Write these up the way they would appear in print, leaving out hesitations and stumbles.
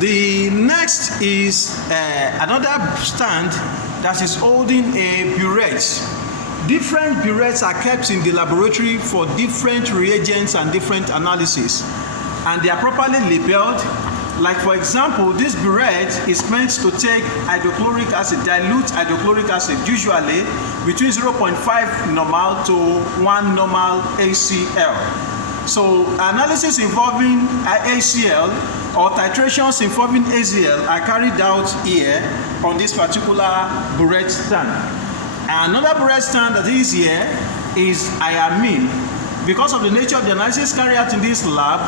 The next is another stand that is holding a burette. Different burettes are kept in the laboratory for different reagents and different analysis, and they are properly labeled. Like for example, this burette is meant to take hydrochloric acid, dilute hydrochloric acid, usually between 0.5 normal to 1 normal HCl. So analysis involving HCl or titrations involving HCl are carried out here on this particular burette stand. Another burette stand that is here is iamine. Because of the nature of the analysis carried out in this lab,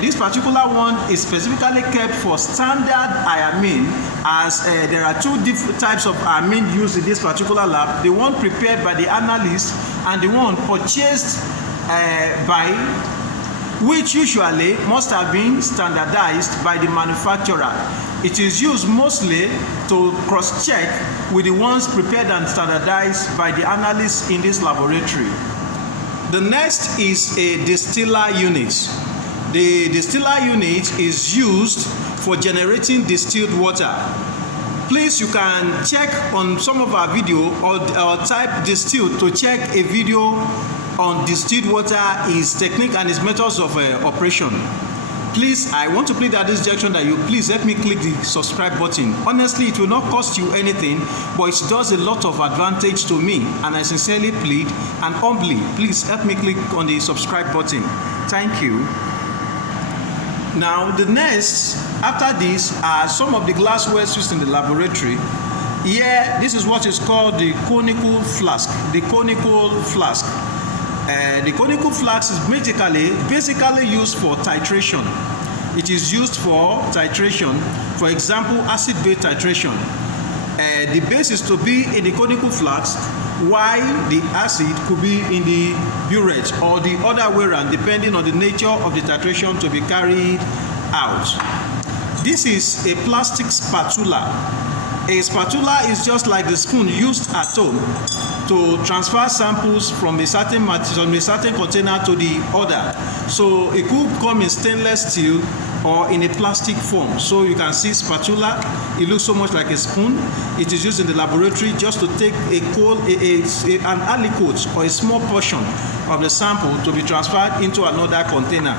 this particular one is specifically kept for standard iamine, as there are two different types of iamine used in this particular lab. The one prepared by the analyst and the one purchased which usually must have been standardized by the manufacturer. It is used mostly to cross-check with the ones prepared and standardized by the analysts in this laboratory. The next is a distiller unit. The distiller unit is used for generating distilled water. Please, you can check on some of our video or type distilled to check a video on distilled water, its technique and its methods of operation. Please, I want to plead at this junction that you please help me click the subscribe button. Honestly, it will not cost you anything, but it does a lot of advantage to me, and I sincerely plead and humbly, please help me click on the subscribe button. Thank you. Now, the next, after this, are some of the glassware used in the laboratory. Here, this is what is called the conical flask. The conical flask. The conical flask is basically used for titration. It is used for titration. For example, acid-base titration. The base is to be in the conical flask, while the acid could be in the burette, or the other way around, depending on the nature of the titration to be carried out. This is a plastic spatula. A spatula is just like the spoon used at home to transfer samples from a certain container to the other. So it could come in stainless steel or in a plastic form. So you can see spatula, it looks so much like a spoon. It is used in the laboratory just to take an aliquot or a small portion of the sample to be transferred into another container.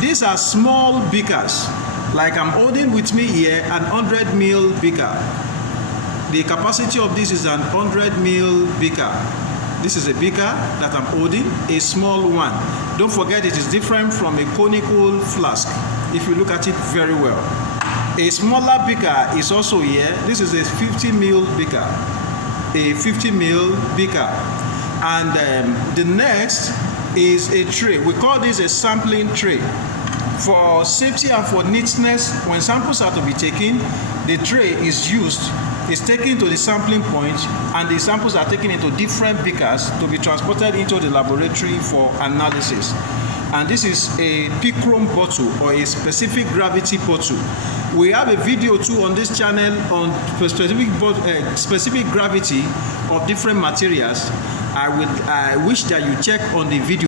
These are small beakers, like I'm holding with me here, an 100 ml beaker. The capacity of this is an 100 ml beaker. This is a beaker that I'm holding, a small one. Don't forget, it is different from a conical flask if you look at it very well. A smaller beaker is also here. This is a 50 ml beaker. A 50 ml beaker. And the next is a tray. We call this a sampling tray. For safety and for neatness, when samples are to be taken, the tray is taken to the sampling point, and the samples are taken into different beakers to be transported into the laboratory for analysis. And this is a pichrome bottle, or a specific gravity bottle. We have a video too on this channel on specific gravity of different materials. I wish that you check on the video.